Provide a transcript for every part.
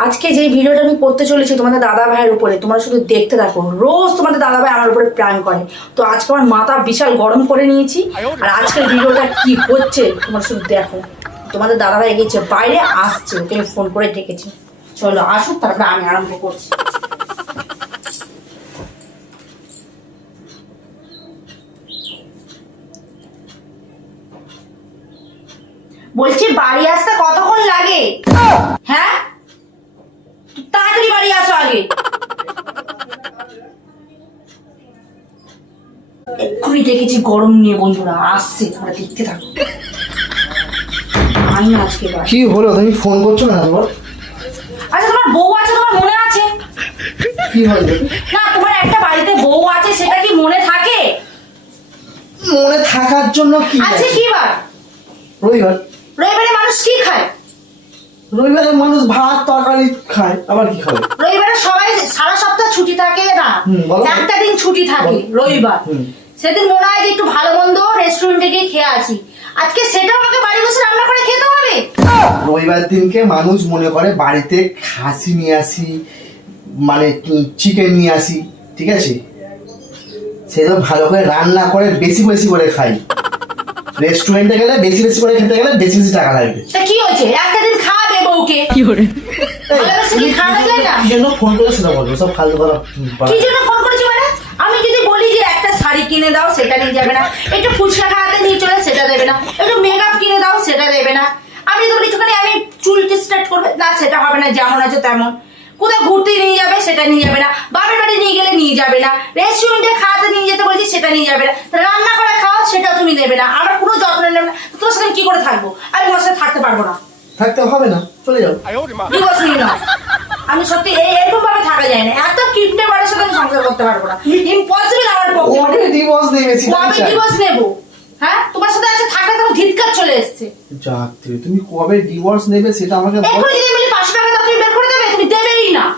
আজকে যে ভিডিওটা আমি করতে চলেছি তোমাদের দাদা ভাইয়ের উপরে, তোমরা শুধু দেখতে থাকো। রোজ তোমাদের দাদা ভাই আমার উপরে প্ল্যান করে। তো আজকে আমার মাথা বিশাল গরম করে নিয়েছি, আর আজকের ভিডিওটা কি হচ্ছে তোমরা শুধু দেখো। তোমাদের দাদা ভাই গেছে বাইরে আসছে, ওকে আমি ফোন করে ডেকেছি। চলো আসুক, তারপরে আমি আরম্ভ করছি। বলছি বাড়ি আসতে কতক্ষণ লাগে? বাড়ি আসো আগে। এক্ষুনি দেখেছি গরম নিয়ে বন্ধুরা আসছে তোমরা দেখতে থাকো। আমি আজকে কি হলো তুমি ফোন করছ না তোমার? আচ্ছা তোমার বউ আছে তোমার মনে আছে? কি হলো? না তোমার একটা বাড়িতে বউ আছে সেটা কি মনে থাকে? মনে থাকার জন্য কি আছে? কি বার? রবিবার। রবিবারে মানুষ কি খায়? রবিবারে মানুষ ভাত তরকারি খায় আবার কি খাবে? রবিবারে সবাই সারা সপ্তাহ ছুটি থাকে না। একটা দিন ছুটি থাকে রবিবার। সেদিন মনে হয় যে একটু ভালো মন্দ রেস্টুরেন্টে গিয়ে খেয়ে আসি। আজকে সেটাও আমাকে বাড়ি বসে রান্না করে খেতে হবে? রবিবার দিনকে মানুষ মনে করে বাড়িতে খাসি নিয়ে আসি মানে চিকেন নিয়ে আসি ঠিক আছে? সেটা ভালো করে রান্না করে বেশি বেশি করে খাই। রেস্টুরেন্টে গেলে বেশি বেশি করে খেতে গেলে বেশি বেশি টাকা লাগবে। তা কি হয়েছে? একটা দিন খাওয়াবে বউকে। কি না কি জন্য ফোন করে সেটা সব ফালতু কথা কি জন্য ফোন করেছি মানে? আমি যদি বলি যে একটা শাড়ি কিনে দাও সেটা নিয়ে যাবে না। একটু ফুচকা খাওয়াতে নিয়ে চলে সেটা দেবে না। একটু মেকআপ কিনে দাও সেটা দেবে না। আমি যদি বলি আমি চুল স্টার্ট করবে। না সেটা হবে না যেমন আছে তেমন। কোথাও ঘুরতে নিয়ে যাবে সেটা নিয়ে যাবে না। বাবার বাড়ি নিয়ে গেলে নিয়ে যাবে না। রেস্টুরেন্টে খাওয়াতে নিয়ে যেতে বলছি সেটা নিয়ে যাবে না। রান্না করে খাওয়া সেটা তুমি নেবে না। আমার কোনো যত্ন নেবে না। তোমার সাথে কি করে থাকব? আমি তোমার সাথে থাকতে পারব না। থাকতে হবে না। চলে যাও। ডিভোর্স নিয়ে নাও। আমি সত্যি এই- এরকম ভাবে থাকা যায় না। এত কিপটে বাড়ির সাথে আমি সংসার করতে পারব না। ইম্পসিবল আমার পক্ষে। কবে ডিভোর্স দেবে সেটা কবে ডিভোর্স নেব? হ্যাঁ? তোমার সাথে আছে থাকলে ধিৎকার চলে এসছে। তুমি কবে ডিভোর্স নেবে সেটা আমাকে বল। এক্ষুনি যদি বলি পাঁচশো টাকা দাও তুমি বের করে দেবে? তুমি দেবেই না।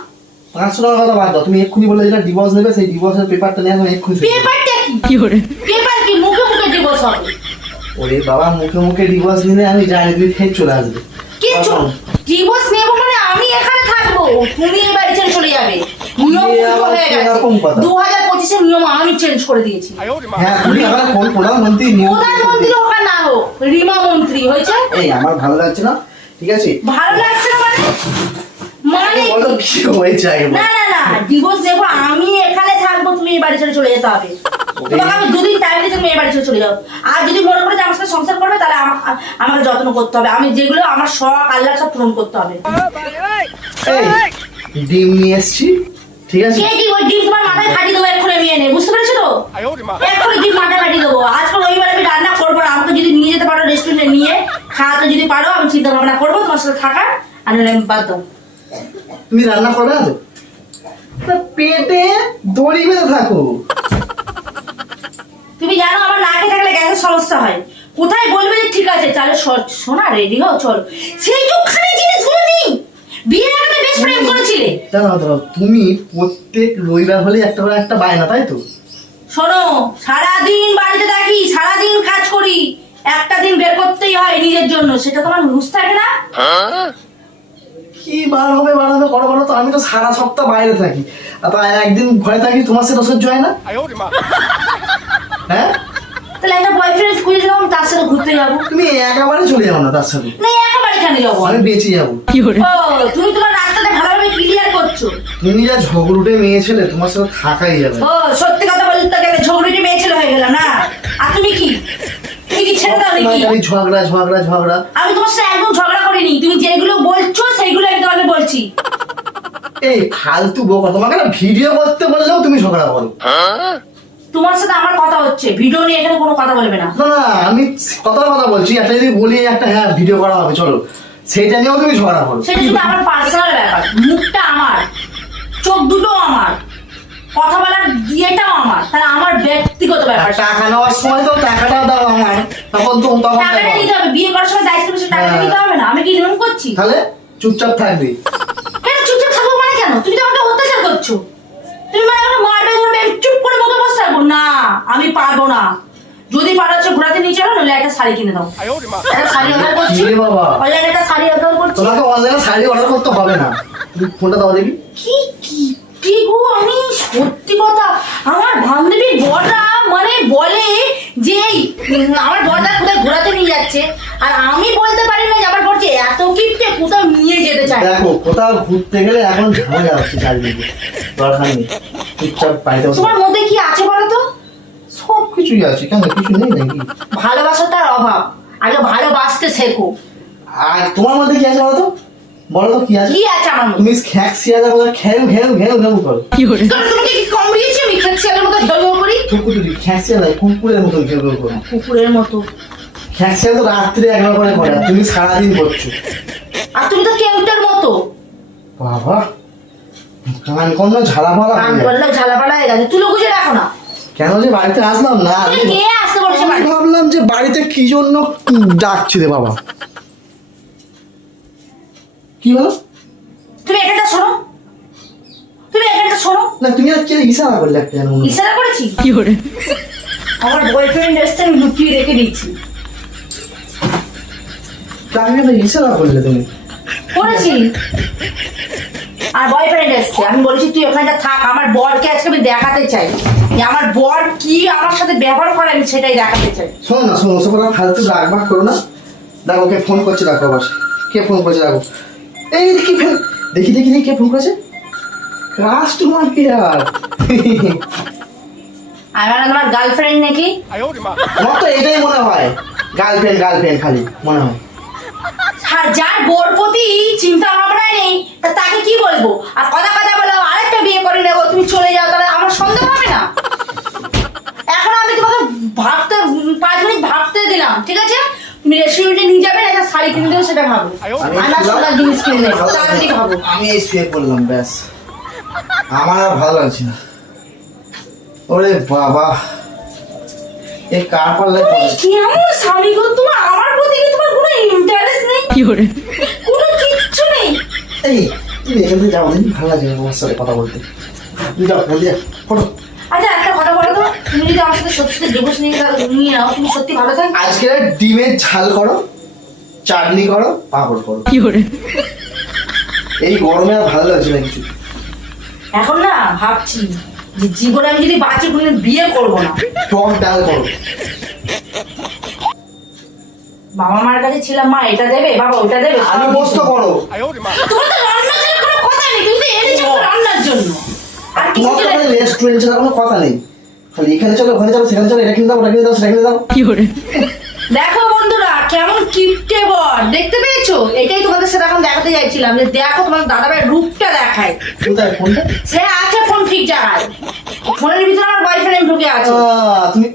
পাঁচশো টাকার কথা বাদ দাও তুমি এক্ষুনি বলে যেটা ডিভোর্স নেবে সেই ডিভোর্সের পেপারটা নিয়ে আসবে এক্ষুনি। পেপারটা কি? পেপার কি? মুখে মুখে ডিভোর্স হবে। ওরে বাবা মুখে মুখে ডিভোর্স নিলে আমি জানি তুমি ফের চলে আসবে। কিছু ডিভোর্স নেব মানে আমি এখানে থাকব। তুমি এই বাড়ি ছেড়ে চলে যাবে। নিয়ম উল্টো হয়ে গেছে? দু হাজার পঁচিশের নিয়ম আমি চেঞ্জ করে দিয়েছি। হ্যাঁ তুমি আমার কোন প্রধানমন্ত্রী প্রধানমন্ত্রী হোক আর না হোক রিমা মন্ত্রী হয়েছে? এই আমার ভালো লাগছে না ঠিক আছে? ভালো লাগছে না মানে? মানে বলো কি? হয়েছে না না না ডিভোর্স নেব আমি এখানে থাকব তুমি এই বাড়ি ছেড়ে চলে যেতে হবে। তোমাকে আমি দুদিন টাইম দিচ্ছি তুমি বাড়ি চলে যাও। আর যদি মনে করে যে আমার সাথে সংসার করবে তাহলে আমাকে যত্ন করতে হবে। আমি যেগুলো আমার শখ আল্লাহ সব পূরণ করতে হবে। ডিম নিয়ে এসছি ঠিক আছে? কে কি ওই ডিম তোমার মাথায় ফাটিয়ে দেবো এক্ষুনি আমি এনে। বুঝতে পেরেছ তো? এক্ষুনি ডিম মাথায় ফাটিয়ে দেবো। আজকে রবিবার আমি রান্না করব না। আমাকে যদি নিয়ে যেতে পারো রেস্টুরেন্টে নিয়ে খাওয়াতে যদি পারো আমি চিন্তা ভাবনা করব তোমার সাথে থাকার। আর আমি বাদ তুমি রান্না করবে না পেটে দড়ি বেঁধে থাকো। তুমি জানো আমার না খেয়ে থাকলে গ্যাসের সমস্যা হয়। কোথায় বলবে যে ঠিক আছে তাহলে স- শোনা রেডি হও চল। সেই যুগখানে জিনিসগুলো নেই। বিয়ের আগে বেশ প্রেম করেছিলে। জানো দাঁড়াও তুমি প্রত্যেক রবিবার হলে একটা করে একটা বায়না তাই তো? শোনো সারাদিন বাড়িতে থাকি সারাদিন কাজ করি। একটা দিন বের করতেই হয় নিজের জন্য সেটা তোমার রুশ থাকে না? কি বার হবে বার হবে করো বলো তো আমি তো সারা সপ্তাহ বাইরে থাকি। আর তা একদিন ঘরে থাকি তোমার সাথে সহ্য হয় না? হ্যাঁ? তাহলে একটা বয়ফ্রেন্ড খুঁজে দিলাম তার সাথে ঘুরতে যাব। তুমি একেবারে চলে যাও না তার সাথে। না একেবারে কেন যাব? আমি বেঁচে যাব। ও তুমি তোমার রাস্তাটা ভালোভাবে ক্লিয়ার করছ। তুমি যা ঝগড়ুটে মেয়ে ছেলে তোমার সাথে থাকাই যাবে। ও সত্যি কথা বলতে গেলে ঝগড়ুটি মেয়ে ছেলে হয়ে গেল না? আর তুমি কি? তুমি কি ছেড়ে দাও নাকি? খালি ঝগড়া ঝগড়া ঝগড়া। আমি তোমার সাথে একদম ঝগড়া করিনি। তুমি যেগুলো বলছো সেইগুলো আমি তোমাকে বলছি। এই ফালতু বোকা তোমাকে না ভিডিও করতে বললেও তুমি ঝগড়া করো। তোমার সাথে আমার কথা হচ্ছে। ভিডিও নিয়ে এখানে কোনো কথা বলবে না। না না আমি কথার কথা বলছি। একটা যদি বলি একটা হ্যাঁ ভিডিও করা হবে চলো। সেটা নিয়েও তুমি ঝগড়া করো। সেটা শুধু আমার পার্সোনাল ব্যাপার। মুখটা আমার। চোখ দুটো আমার। কথা বলার ইয়েটাও আমার। তাহলে আমার ব্যক্তিগত ব্যাপার। টাকা নেওয়ার সময় তো টাকাটাও দাও আমার তখন তো তখন টাকাটা। নিতে হবে। বিয়ে করার সময় দায়িত্ব বেশি টাকাটা হ্যাঁ। নিতে হবে না। আমি কি নিয়ম করছি? তাহলে চুপচাপ থাকবি। কেন চুপচাপ থাকব মানে কেন? তুমি তো আমাকে অত্যাচার করছ তুমি মানে আমাকে মারবে ধরবে আমি চুপ করে মুখে না আমি পারব না। যদি পারো ঘোরাতে নিয়ে চলো নাহলে একটা শাড়ি কিনে দাও একটা শাড়ি অর্ডার করছি? বাবা? অনলাইনে একটা শাড়ি অর্ডার করছি। তোমাকে অনলাইনে শাড়ি অর্ডার করতে হবে না। তুমি ফোনটা দাও দেখি। কি কি কি গো আমি? সত্যি কথা আমার বান্ধবীর বড়রা মানে বলে যে এই, আমার বড়দা কোথায় ঘোরাতে নিয়ে যাচ্ছে। আর আমি বলতে পারি না যে আমার বর যে এত কিপটে কোথাও নিয়ে যেতে চায়। দেখো কোথাও ঘুরতে গেলে এখন ঝামেলা হচ্ছে চারিদিকে। দরকার নেই। চুপচাপ বাড়িতে তোমার মধ্যে কি আছে বলো তো সব কিছুই আছে কেন? কিছু নেই নাকি? ভালোবাসাটার অভাব। আগে ভালোবাসতে শেখো। আর তোমার মধ্যে কি আছে বলো তো? বলো তো কি আছে? কি আছে আমার মধ্যে? তুমি খ্যাক্সি আছে বলো ঘ্যাম ঘ্যাম ঘ্যাম ঘ্যাম করো। কারণ তোমাকে কি কম দিয়েছি? আমি আগের মতো ঢেউ করি? কুকুরি খ্যাক্সি নাই কুকুরের মতন ঘেউ ঘেউ করো। কুকুরের মতো। খ্যাক্সি তো রাত্রে একবার করে করে তুমি সারাদিন করছ। আর তুমি তো কেউটার মতো। বাবা কান কম না ঝালা কান। করলেও ঝালাপালা হয়ে গেছে। তুলো গুজে রাখো না। কেন যে বাড়িতে আসলাম না? আমি- কে আসতে বলেছে আমি বাড়ি? ভাবলাম যে বাড়িতে কি জন্য ডাকছি রে বাবা? কি হলো? তুমি এখানটা শোনো তুমি এখানটা শোনো না তুমি আর কে ইশারা করলে একটা যেন মনে। ইশারা করেছি? আমার বয়ফ্রেন্ড এসছে আমি লুকিয়ে রেখে দিচ্ছি তা আমি তো ইশারা করলে তুমি। করেছি। আর বয়ফ্রেন্ড এসছে। আমি বলেছি তুই ওখানটা থাক আমার বরকে আজকে আমি দেখাতে চাই। যে আমার বর কি আমার সাথে ব্যবহার করে আমি সেটাই দেখাতে চাই। শোনো না শোনো ওসব কথা ফালতু রাগ বাগ করো না। দেখো কে ফোন করছে দেখো আবার। কে ফোন করছে দেখো। এই কি ফোন দেখি দেখি দেখি কে ফোন করেছে? কাস্টমার কেয়ার আমার আমার গার্লফ্রেন্ড নাকি? আমার তো এটাই মনে হয়। গার্লফ্রেন্ড গার্লফ্রেন্ড খালি মনে হয়। আর যার বোর প্রতি চিন্তা ভাবনা নেই তাকে বলব? আর কথা কথা বলো আরেকটা বিয়ে করে নেব তুমি চলে যাও তাহলে আমার সন্দেহ হবে না। এখন আমি তোমাকে ভাবতে পাঁচ মিনিট ভাবতে দিলাম ঠিক আছে? তুমি রেস্টুরেন্টে নিয়ে যাবে একটা শাড়ি কিনে দেবো সেটা ভাবো। আমি আনার সোনার জিনিস কিনে দেবো তাড়াতাড়ি ভাবো। আমি এই শুয়ে পড়লাম ব্যাস। আমার আর ভালো লাগছে না। ওরে বাবা। এই কার পড়ে? কেমন স্বামী গো তোমার? আমার প্রতি কি তোমার কোনো ইন্টারেস্ট নেই? কি কোনো কিচ্ছু নেই। এই তুমি এখান থেকে যাও দেখি ভালো লাগছে তোমার সাথে কথা বলতে। তুমি যাও ফোন ফটো। আচ্ছা একটা কথা বলো তো তুমি যদি আমার সাথে সত্যি সত্যি ডিভোর্স নিয়ে নিয়ে নাও তুমি সত্যি ভালো থাকবে? আজকে ডিমের ঝাল করো চাটনি করো পাঁপড় করো। এই গরমে আর ভালো লাগছে না কিছু। এখন না ভাবছি যে জীবনে আমি যদি বাঁচি কোনদিন বিয়ে করব না। টক ডাল করো। বাবা মার কাছে ছিলাম মা এটা দেবে বাবা ওটা দেবে আলু পোস্ত করো। তোমার তো রান্না ছাড়া কোনো কথা নেই তুমি তো এনেছো রান্নার জন্য। আর তোমার তো রেস্টুরেন্ট ছাড়া কোনো কথা নেই। খালি এখানে চলো ওখানে চলো সেখানে চলো এটা কিনে দাও ওটা কিনে দাও সেটা কিনে দাও। দেখো বন্ধুরা কেমন কিপটে বর দেখতে পেয়েছ? এটাই তোমাদের সাথে এখন দেখাতে চাইছিলাম যে দেখো তোমার দাদা ভাইয়ের রূপটা দেখায়। কোথায় ফোনটা? সে আছে ফোন ঠিক জায়গায়। ফোনের ভিতরে আমার বয়ফ্রেন্ড ঢুকে আছে। তুমি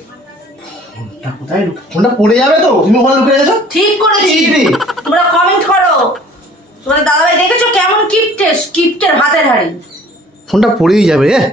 ফোনটা কোথায়? ফোনটা পড়ে যাবে তো? তুমি ওখানে লুকিয়ে গেছো ঠিক করেছি। রে? তোমরা কমেন্ট করো। তোমার দাদাভাই দেখেছ কেমন কিপটে কিপটের হাতের হাড়ি? ফোনটা পড়েই যাবে হ্যাঁ